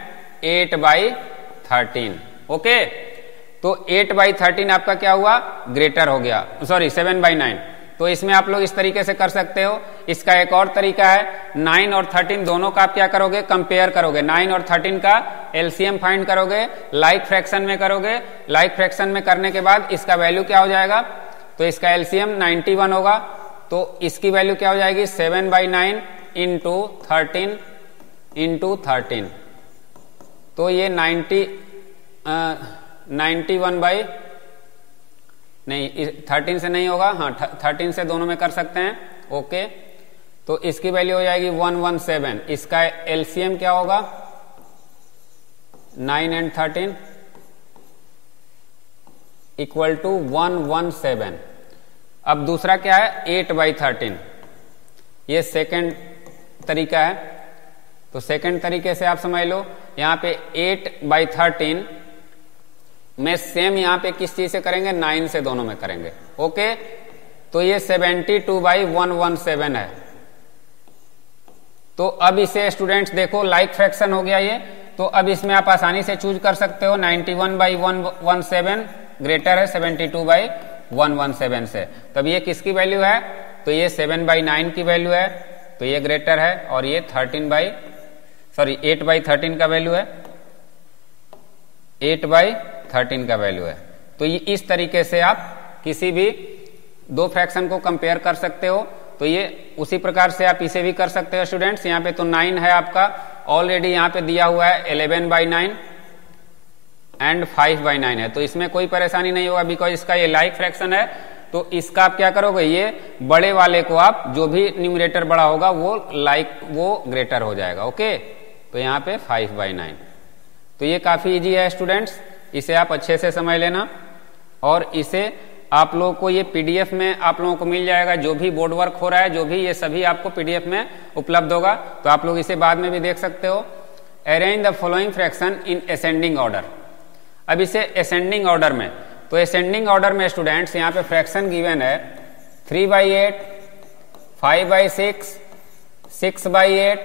8/13। ओके, तो 8/13 आपका क्या हुआ, ग्रेटर हो गया, सॉरी 7/9। तो इसमें आप लोग इस तरीके से कर सकते हो। इसका एक और तरीका है, 9 और 13 दोनों का आप क्या करोगे, कंपेयर करोगे। 9 और 13 का एलसीएम फाइंड करोगे, लाइक फ्रैक्शन में करोगे। लाइक फ्रैक्शन में करने के बाद इसका वैल्यू क्या हो जाएगा, तो इसका एलसीएम 91 होगा, तो इसकी वैल्यू क्या हो जाएगी, 7/9 इंटू 13 इंटू 13। तो ये 91 बाई, नहीं 13 से नहीं होगा, हाँ 13 से दोनों में कर सकते हैं। ओके, तो इसकी वैल्यू हो जाएगी 117। इसका एलसीएम क्या होगा, 9 and 13 इक्वल टू 117। अब दूसरा क्या है, 8/13, ये सेकंड तरीका है। तो सेकंड तरीके से आप समझ लो, यहां पे 8/13 में सेम यहां पे किस चीज से करेंगे, 9 से दोनों में करेंगे। ओके, तो ये 72/117 है। तो अब इसे स्टूडेंट्स देखो लाइक फ्रैक्शन हो गया ये, तो अब इसमें आप आसानी से चूज कर सकते हो, 91/117 ग्रेटर है 72/117 से। तब ये किसकी वैल्यू है, तो ये 7/9 की वैल्यू है, तो ये ग्रेटर है, और ये 8/13 का वैल्यू है, 8/13 का वैल्यू है। तो ये इस तरीके से आप किसी भी दो फ्रैक्शन को कंपेयर कर सकते हो। तो ये उसी प्रकार से आप इसे भी कर सकते हो स्टूडेंट्स। यहाँ पे तो 9 है आपका ऑलरेडी, यहाँ पे दिया हुआ है 11/9 एंड 5/9 है, तो इसमें कोई परेशानी नहीं होगा, बिकॉज इसका ये लाइक फ्रैक्शन है। तो इसका आप क्या करोगे, ये बड़े वाले को आप जो भी न्यूमरेटर बड़ा होगा वो ग्रेटर हो जाएगा। ओके, तो यहाँ पे 5/9। तो ये काफी इजी है स्टूडेंट्स, इसे आप अच्छे से समझ लेना। और इसे आप लोगों को ये पीडीएफ में आप लोगों को मिल जाएगा, जो भी बोर्ड वर्क हो रहा है, जो भी ये सभी आपको पीडीएफ में उपलब्ध होगा, तो आप लोग इसे बाद में भी देख सकते हो। Arrange the following fraction in ascending order. अब इसे असेंडिंग ऑर्डर में, तो असेंडिंग ऑर्डर में स्टूडेंट्स यहाँ पे फ्रैक्शन गिवन है 3/8, 5/6, 6/8,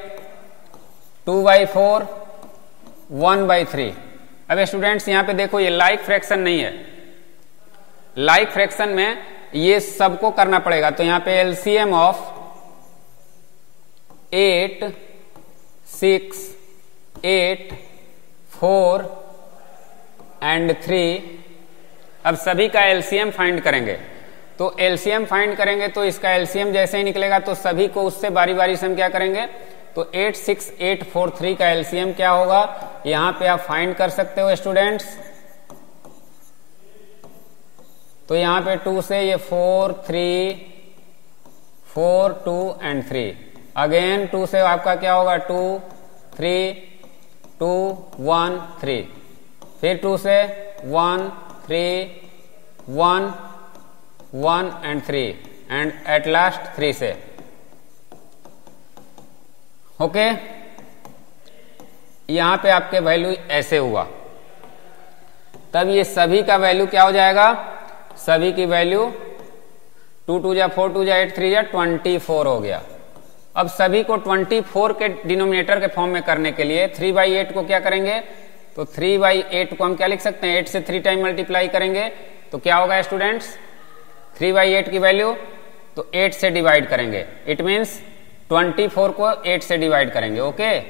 2/4, 1/3। अब स्टूडेंट्स यहाँ पे देखो ये लाइक फ्रैक्शन नहीं है, लाइक फ्रैक्शन में ये सबको करना पड़ेगा। तो यहां पे एलसीएम ऑफ 8, 6, 8, 4 एंड 3, अब सभी का एलसीएम फाइंड करेंगे। तो एलसीएम फाइंड करेंगे तो इसका एलसीएम जैसे ही निकलेगा तो सभी को उससे बारी बारी से हम क्या करेंगे, तो 8, 6, 8, 4, 3 का एलसीएम क्या होगा, यहां पे आप फाइंड कर सकते हो स्टूडेंट्स। तो यहां पे 2 से ये 4, 3, 4, 2 एंड 3, अगेन 2 से आपका क्या होगा, 2, 3, 2, 1, 3, फिर 2 से 1, 3, 1, 1 एंड 3 एंड एट लास्ट 3 से। ओके, यहां पे आपके वैल्यू ऐसे हुआ, तब ये सभी का वैल्यू क्या हो जाएगा, सभी की वैल्यू 2 2 जा 4, 2 जा 8, 3 जा 24 हो गया। अब सभी को 24 के डिनोमिनेटर के फॉर्म में करने के लिए 3/8 को क्या करेंगे, तो 3/8 को हम क्या लिख सकते हैं, 8 से 3 टाइम मल्टीप्लाई करेंगे तो क्या होगा स्टूडेंट्स, 3/8 की वैल्यू तो 8 से डिवाइड करेंगे, इट मीन्स 24 को 8 से डिवाइड करेंगे। Okay,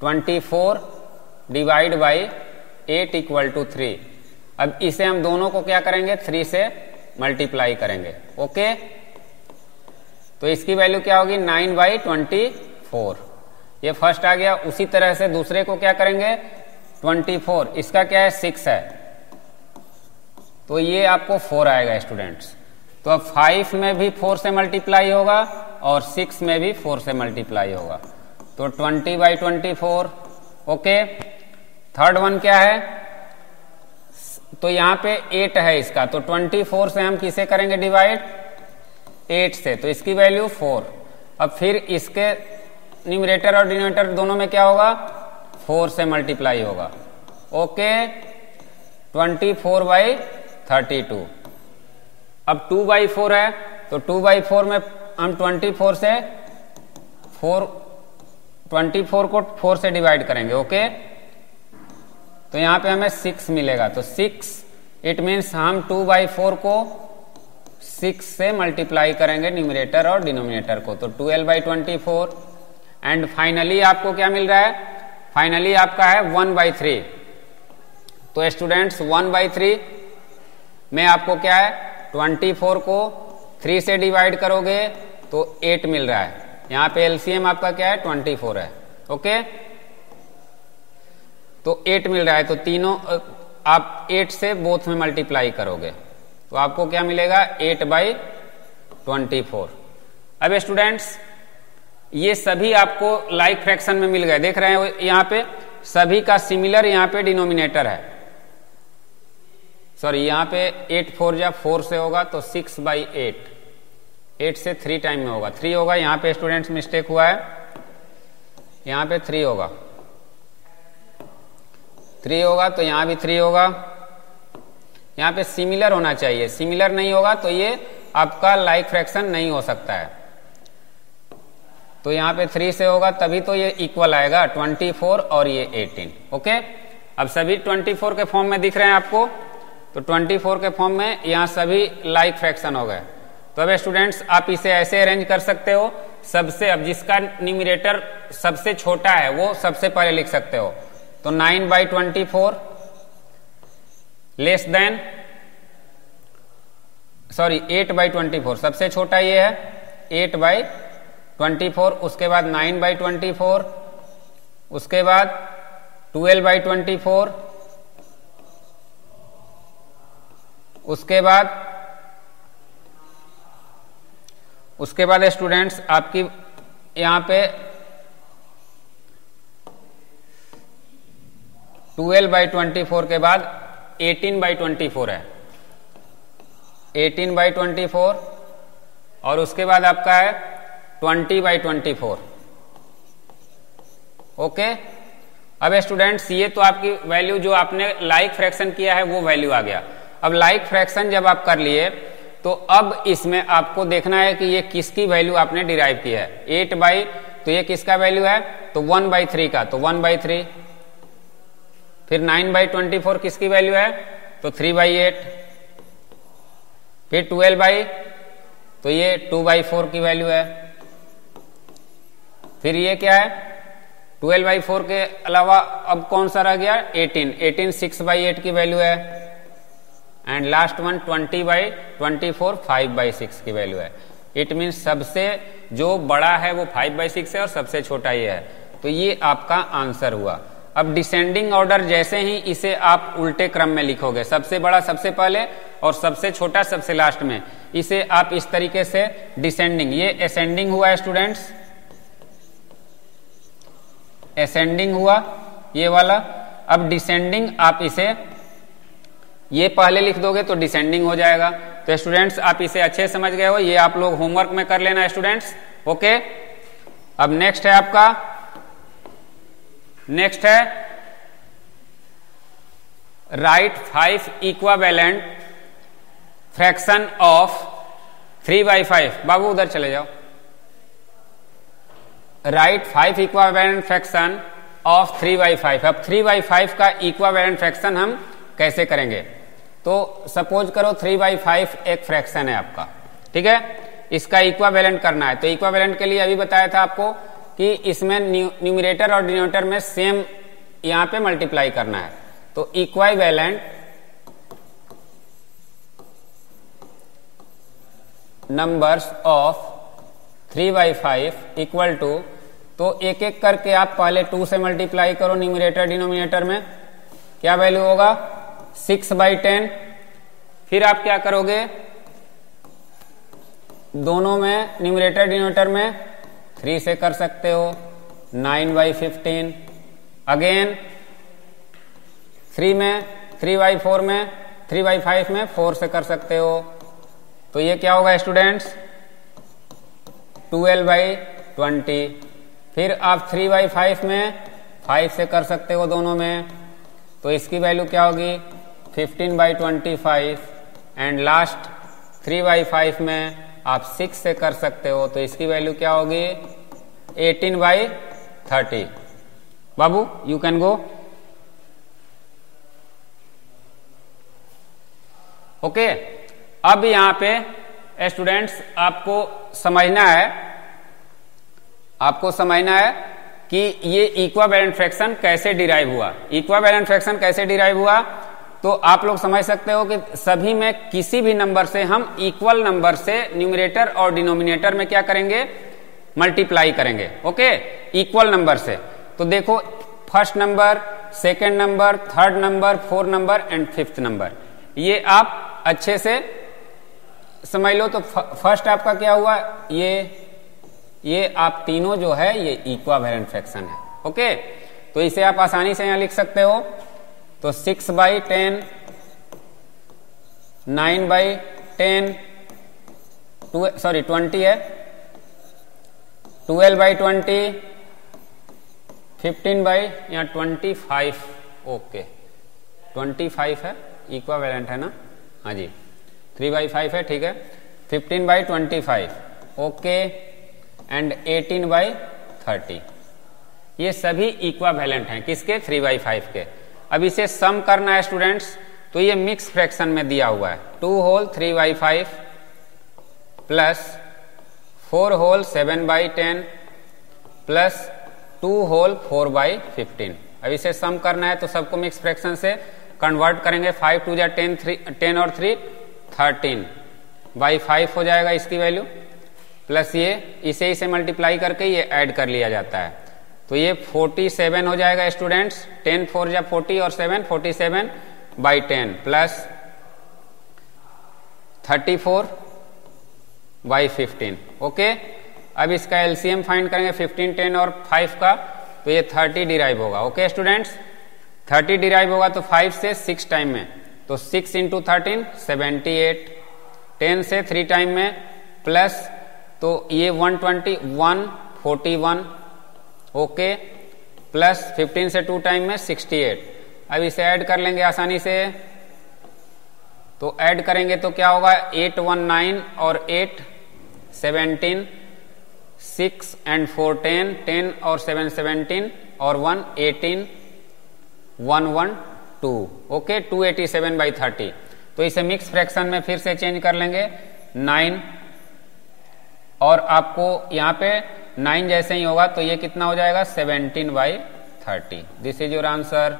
24 divide by 8 equal to 3। अब इसे हम दोनों को क्या करेंगे, 3 से मल्टीप्लाई करेंगे। ओके, तो इसकी वैल्यू क्या होगी, 9/24। ये फर्स्ट आ गया। उसी तरह से दूसरे को क्या करेंगे 24, इसका क्या है 6 है, तो ये आपको 4 आएगा स्टूडेंट्स। तो अब 5 में भी 4 से मल्टीप्लाई होगा और 6 में भी 4 से मल्टीप्लाई होगा, तो 20/24। ओके, थर्ड वन क्या है, तो यहां पे 8 है इसका, तो 24 से हम किसे करेंगे डिवाइड 8 से, तो इसकी वैल्यू 4। अब फिर इसके न्यूमरेटर और डिनोमिनेटर दोनों में क्या होगा 4 से मल्टीप्लाई होगा। ओके, 24/32। अब 2/4 है, तो 2/4 में हम 24 से 24 को 4 से डिवाइड करेंगे। ओके, तो यहां पे हमें 6 मिलेगा, तो 6 इट मीन्स हम 2/4 को 6 से मल्टीप्लाई करेंगे न्यूमरेटर और डिनोमिनेटर को, तो 12/24। एंड फाइनली आपको क्या मिल रहा है, फाइनली आपका है 1/3। तो स्टूडेंट्स 1/3 में आपको क्या है 24 को 3 से डिवाइड करोगे तो 8 मिल रहा है। यहां पे एलसीएम आपका क्या है 24 है। ओके, तो 8 मिल रहा है, तो तीनों आप 8 से बोथ में मल्टीप्लाई करोगे तो आपको क्या मिलेगा 8/24। अब स्टूडेंट्स ये सभी आपको लाइक फ्रैक्शन में मिल गए, देख रहे हैं यहां पे सभी का सिमिलर यहां पे डिनोमिनेटर है। सॉरी, यहां पे 8 4 जा 4 से होगा तो 6/8, 8 से 3 टाइम में होगा, 3 होगा। यहां पे स्टूडेंट्स मिस्टेक हुआ है, यहां पे 3 होगा, 3 होगा तो यहां भी 3 होगा। यहां पे सिमिलर होना चाहिए, सिमिलर नहीं होगा तो ये आपका लाइक फ्रैक्शन नहीं हो सकता है। तो यहां पे 3 से होगा तभी तो ये इक्वल आएगा 24 और ये 18। ओके, अब सभी 24 के फॉर्म में दिख रहे हैं आपको, तो 24 के फॉर्म में यहां सभी लाइक फ्रैक्शन हो गए। तो अब स्टूडेंट्स आप इसे ऐसे अरेंज कर सकते हो, सबसे अब जिसका न्यूमरेटर सबसे छोटा है वो सबसे पहले लिख सकते हो, तो 9/24 लेस देन, सॉरी 8/24, सबसे छोटा ये है 8/24, उसके बाद 9/24, उसके बाद 12/24, उसके बाद स्टूडेंट्स आपकी यहां पे 12/24 के बाद 18/24 है, 18/24, और उसके बाद आपका है 20/24। ओके, अब स्टूडेंट्स ये तो आपकी वैल्यू जो आपने लाइक फ्रैक्शन किया है वो वैल्यू आ गया। अब लाइक फ्रैक्शन जब आप कर लिए तो अब इसमें आपको देखना है कि ये किसकी वैल्यू आपने डिराइव की है। 8 तो ये किसका वैल्यू है, तो 1/3 का, तो 1/3। फिर 9/24 किसकी वैल्यू है, तो 3/8। फिर 12 तो ये 2/4 की वैल्यू है। फिर ये क्या है 12/4 के अलावा अब कौन सा रह गया 18 6/8 की वैल्यू है। एंड लास्ट वन 20/24 5/6 की वैल्यू है। इट मीन्स सबसे जो बड़ा है वो 5/6 है और सबसे छोटा ये है, तो ये आपका आंसर हुआ। अब डिसेंडिंग ऑर्डर जैसे ही इसे आप उल्टे क्रम में लिखोगे, सबसे बड़ा सबसे पहले और सबसे छोटा सबसे लास्ट में, इसे आप इस तरीके से डिसेंडिंग, ये असेंडिंग हुआ स्टूडेंट्स, असेंडिंग हुआ ये वाला। अब डिसेंडिंग आप इसे ये पहले लिख दोगे तो डिसेंडिंग हो जाएगा। तो स्टूडेंट्स आप इसे अच्छे समझ गए हो, ये आप लोग होमवर्क में कर लेना स्टूडेंट्स। ओके, अब नेक्स्ट है आपका, नेक्स्ट है राइट 5 इक्विवेलेंट फ्रैक्शन ऑफ 3/5। बाबू उधर चले जाओ। Right 5 equivalent fraction of 3/5। अब 3/5 का इक्विवेलेंट फ्रैक्शन हम कैसे करेंगे, तो सपोज करो 3/5 एक फ्रैक्शन है आपका, ठीक है, इसका इक्विवेलेंट करना है। तो इक्विवेलेंट के लिए अभी बताया था आपको कि इसमें न्यूमरेटर और डिनोमिनेटर में सेम यहां पे मल्टीप्लाई करना है। तो equivalent numbers of 3/5 equal to, तो एक एक करके आप पहले 2 से मल्टीप्लाई करो न्यूमरेटर डिनोमिनेटर में, क्या वैल्यू होगा 6/10। फिर आप क्या करोगे, दोनों में न्यूमरेटर डिनोमिनेटर में 3 से कर सकते हो, 9/15। अगेन 3/4 में 3/5 में 4 से कर सकते हो, तो ये क्या होगा स्टूडेंट्स 12/20। फिर आप 3/5 में 5 से कर सकते हो दोनों में, तो इसकी वैल्यू क्या होगी 15/25। एंड लास्ट 3/5 में आप 6 से कर सकते हो, तो इसकी वैल्यू क्या होगी 18/30। बाबू यू कैन गो। ओके, अब यहां पे स्टूडेंट्स आपको समझना है कि ये इक्विवेलेंट फ्रैक्शन कैसे डिराइव हुआ। इक्विवेलेंट फ्रैक्शन कैसे डिराइव हुआ, तो आप लोग समझ सकते हो कि सभी में किसी भी नंबर से हम इक्वल नंबर से न्यूमरेटर और डिनोमिनेटर में क्या करेंगे, मल्टीप्लाई करेंगे। ओके, इक्वल नंबर से। तो देखो first number, second number, third number, fourth number and fifth number, ये आप अच्छे से समझ लो। तो फर्स्ट आपका क्या हुआ, ये आप तीनों जो है ये इक्विवेलेंट फ्रैक्शन है। ओके, तो इसे आप आसानी से यहां लिख सकते हो। तो 6/10, 9/10, 20 है, 12/20, 15/25। ओके 25 है, इक्विवेलेंट है ना, हाँ जी 3/5 है, ठीक है। 15/25 ओके, एंड 18/30, ये सभी इक्विवेलेंट हैं किसके 3/5 के। अब इसे सम करना है स्टूडेंट्स, तो ये मिक्स फ्रैक्शन में दिया हुआ है 2 whole 3/5 plus 4 whole 7/10 plus 2 whole 4/15। अब इसे सम करना है तो सबको मिक्स फ्रैक्शन से कन्वर्ट करेंगे। 5 2 10 और 3 13/5 हो जाएगा इसकी वैल्यू, प्लस ये इसे मल्टीप्लाई करके ये ऐड कर लिया जाता है, तो ये 47 हो जाएगा स्टूडेंट्स। 10 4 जा 40 और 7 47/10 प्लस 34/15। ओके, अब इसका एलसीएम फाइंड करेंगे 15 10 और 5 का, तो ये 30 डिराइव होगा। ओके स्टूडेंट्स, 30 डिराइव होगा तो 5 से 6 टाइम में, तो 6 × 13 78, 10 से 3 टाइम में प्लस, तो ये 120 141। ओके, प्लस 15 से 2 टाइम में 68। अब इसे ऐड कर लेंगे आसानी से, तो ऐड करेंगे तो क्या होगा 8 1 9 और 8 17, 6 and 4 10, 10 और 7 17 और 1 18, 1 1 2। ओके, 287/30। तो इसे मिक्स फ्रैक्शन में फिर से चेंज कर लेंगे 9, और आपको यहाँ पे 9 जैसे ही होगा तो ये कितना हो जाएगा 17/30। This is your answer.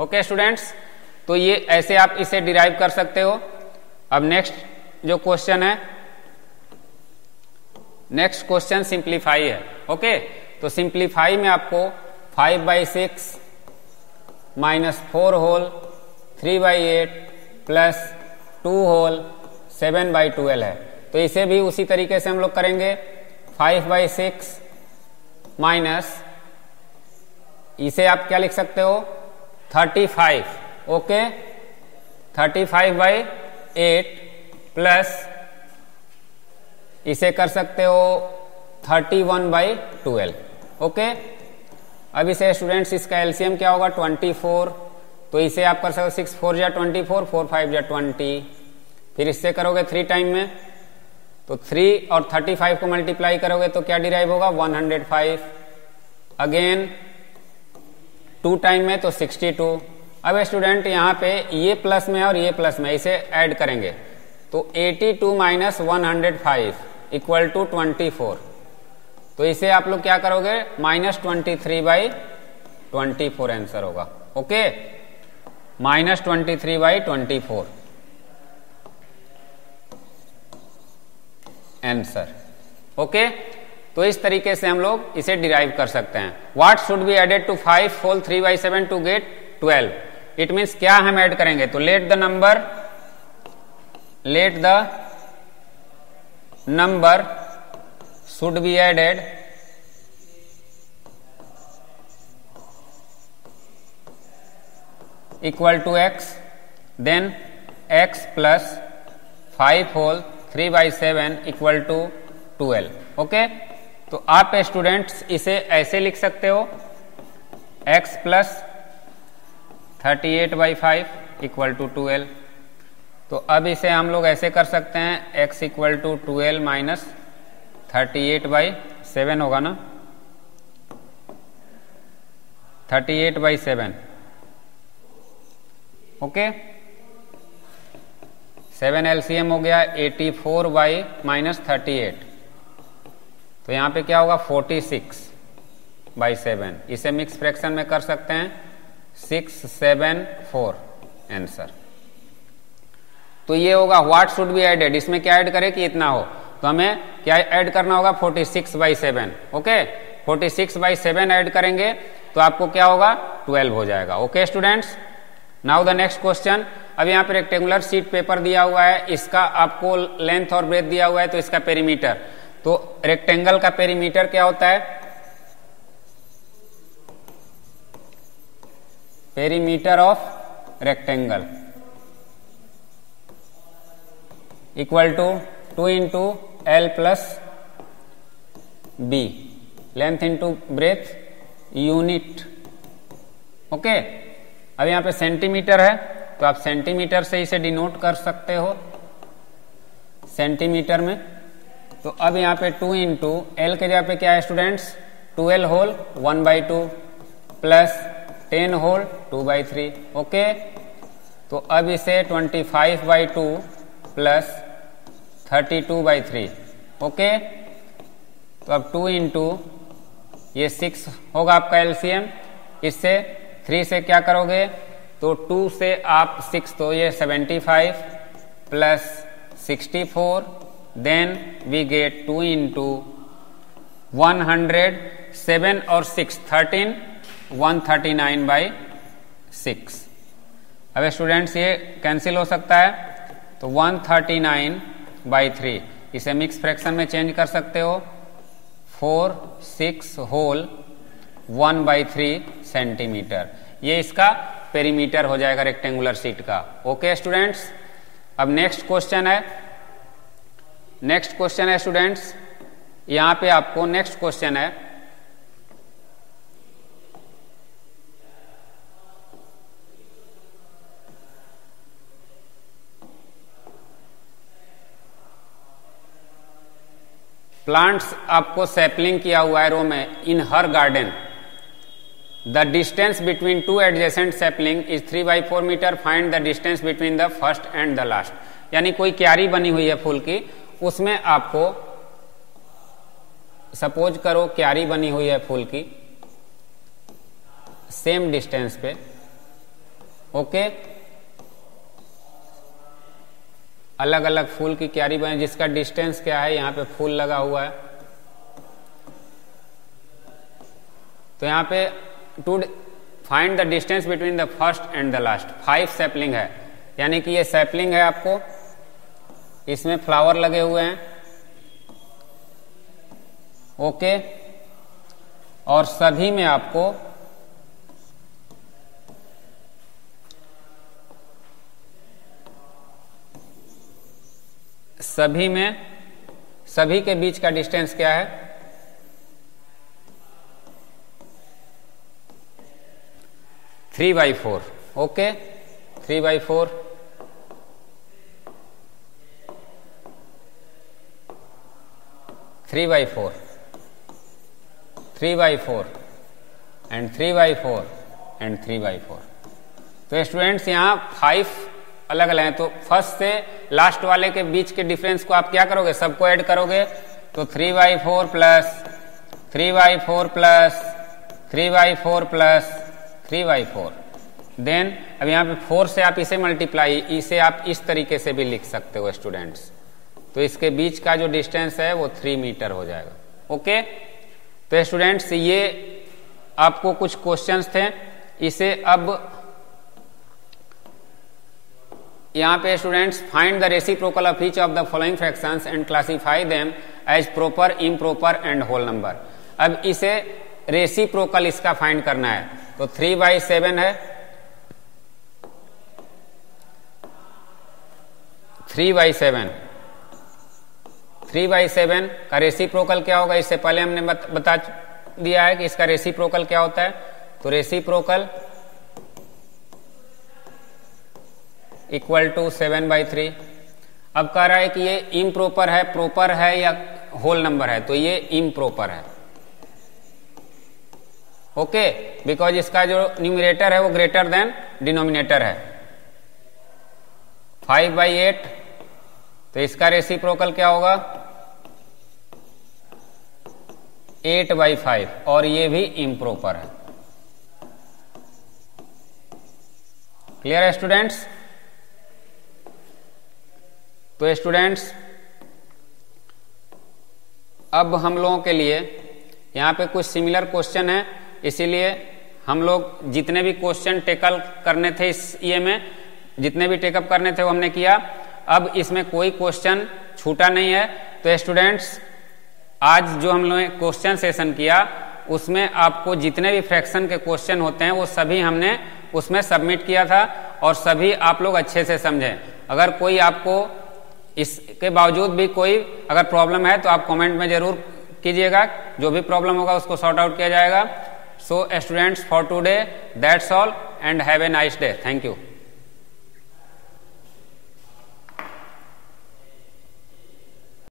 Okay students, तो ये ऐसे आप इसे डिराइव कर सकते हो। अब नेक्स्ट जो क्वेश्चन है, नेक्स्ट क्वेश्चन सिंप्लीफाई है। ओके, तो सिंप्लीफाई में आपको 5/6 -4 होल 3/8 प्लस 2 होल 7/12 है, तो इसे भी उसी तरीके से हम लोग करेंगे। 5/6 माइनस, इसे आप क्या लिख सकते हो 35। ओके, 35/8 प्लस इसे कर सकते हो 31/12। ओके, अब इसे स्टूडेंट्स इसका एलसीएम क्या होगा 24, तो इसे आप कर सकते हो 6 4 जा 24, 4 5 जा 20। फिर इससे करोगे 3 टाइम में, तो 3 और 35 को मल्टीप्लाई करोगे तो क्या डिराइव होगा 105। अगेन 2 टाइम में तो 62। अब स्टूडेंट यहाँ पे ये प्लस में और ये प्लस में, इसे ऐड करेंगे तो 82 - 105 इक्वल टू 24। तो इसे आप लोग क्या करोगे -23/24 आंसर होगा। Okay, -23/24 answer. ओके, तो इस तरीके से हम लोग इसे डिराइव कर सकते हैं। What should be added to 5 whole 3/7 to get 12? It means क्या हम ऐड करेंगे, तो let the number should be added equal to x, then x plus 5 whole 3/7 equal to 12। Okay, तो आप स्टूडेंट्स इसे ऐसे लिख सकते हो x प्लस 38/5 इक्वल टू 12। तो अब इसे हम लोग ऐसे कर सकते हैं x इक्वल टू 12 माइनस 38/7 होगा ना, 38/7। ओके, 7 LCM हो गया 84/-38, तो यहां पे क्या होगा 46/7। इसे मिक्स फ्रैक्शन में कर सकते हैं 674 आंसर। तो ये होगा व्हाट शुड बी एडेड, इसमें क्या ऐड करें कि इतना हो, तो हमें क्या ऐड करना होगा 46/7। ओके, 46/7 ऐड करेंगे तो आपको क्या होगा 12 हो जाएगा। Okay students, now the next question. अब यहाँ पे रेक्टेंगुलर शीट पेपर दिया हुआ है, इसका आपको लेंथ और ब्रेथ दिया हुआ है, तो इसका पेरीमीटर, तो रेक्टेंगल का पेरीमीटर क्या होता है, perimeter of rectangle equal to 2 into L plus B, length into breadth unit. Okay, अब यहां पे सेंटीमीटर है तो आप सेंटीमीटर से इसे डिनोट कर सकते हो सेंटीमीटर में। तो अब यहां पे 2 इंटू L के जगह पे क्या है students, 12 whole 1/2 plus 10 whole 2/3। Okay, तो अब इसे 25/2 प्लस 32/3। ओके, तो अब 2 इंटू ये 6 होगा आपका एलसीएम, इससे 3 से क्या करोगे, तो 2 से आप 6, तो ये 75 plus 64, then we get 2 into 107 और 6 13, 139/6। अब स्टूडेंट्स ये कैंसिल हो सकता है, तो 139/3, इसे मिक्स फ्रैक्शन में चेंज कर सकते हो, 4 6 होल 1/3 सेंटीमीटर। ये इसका पेरीमीटर हो जाएगा रेक्टेंगुलर शीट का। ओके स्टूडेंट्स, अब नेक्स्ट क्वेश्चन है स्टूडेंट्स, यहां पे आपको नेक्स्ट क्वेश्चन है, प्लांट्स आपको सैपलिंग किया हुआ है रो में, in her garden the distance between 2 adjacent sapling is 3/4 metre, find the distance between the first and the last. यानी कोई क्यारी बनी हुई है फूल की, उसमें आपको सपोज करो क्यारी बनी हुई है फूल की सेम डिस्टेंस पे। ओके, अलग अलग फूल की क्यारी बने जिसका डिस्टेंस क्या है, यहां पे फूल लगा हुआ है, तो यहां पे to find the distance between the first and the last. 5 sapling है, यानी कि ये सैपलिंग है आपको, इसमें फ्लावर लगे हुए हैं। ओके, और सभी में आपको सभी के बीच का डिस्टेंस क्या है, 3/4। Okay, 3/4, 3/4, 3/4 and 3/4 and 3/4। तो स्टूडेंट्स यहाँ 5 अलग अलग हैं, तो फर्स्ट से लास्ट वाले के बीच के डिफरेंस को आप क्या करोगे, सबको ऐड करोगे, तो 3/4 प्लस 3/4 प्लस 3/4 प्लस 3/4। देन अब यहाँ पे 4 से आप इसे मल्टीप्लाई, इसे आप इस तरीके से भी लिख सकते हो स्टूडेंट्स, तो इसके बीच का जो डिस्टेंस है वो 3 मीटर हो जाएगा। ओके, तो स्टूडेंट्स ये आपको कुछ क्वेश्चंस थे। इसे अब यहाँ पे students find the reciprocal of each of the following fractions and classify them as proper, improper and whole number. अब इसे रेसिप्रोकल इसका फाइंड करना है। तो 3/7 है, 3/7 का रेसिप्रोकल क्या होगा, इससे पहले हमने बता दिया है कि इसका रेसिप्रोकल क्या होता है। तो रेसिप्रोकल इक्वल टू 7/3। अब कह रहा है कि ये इम्प्रॉपर है, प्रॉपर है या होल नंबर है, तो ये इम्प्रॉपर है। ओके, बिकॉज इसका जो न्यूमरेटर है वो ग्रेटर देन डिनोमिनेटर है। 5/8, तो इसका रेसिप्रोकल क्या होगा 8/5, और ये भी इम्प्रॉपर है। क्लियर है स्टूडेंट्स? तो स्टूडेंट्स अब हम लोगों के लिए यहाँ पे कुछ सिमिलर क्वेश्चन है, इसीलिए हम लोग जितने भी क्वेश्चन टेकल करने थे इस ये में, जितने भी टेकअप करने थे वो हमने किया। अब इसमें कोई क्वेश्चन छूटा नहीं है। तो स्टूडेंट्स आज जो हम लोगों ने क्वेश्चन सेशन किया उसमें आपको जितने भी फ्रैक्शन के क्वेश्चन होते हैं वो सभी हमने उसमें सबमिट किया था और सभी आप लोग अच्छे से समझें। अगर कोई आपको इसके बावजूद भी कोई अगर प्रॉब्लम है तो आप कमेंट में जरूर कीजिएगा, जो भी प्रॉब्लम होगा उसको सॉर्ट आउट किया जाएगा। So students for today that's all and have a nice day. Thank you.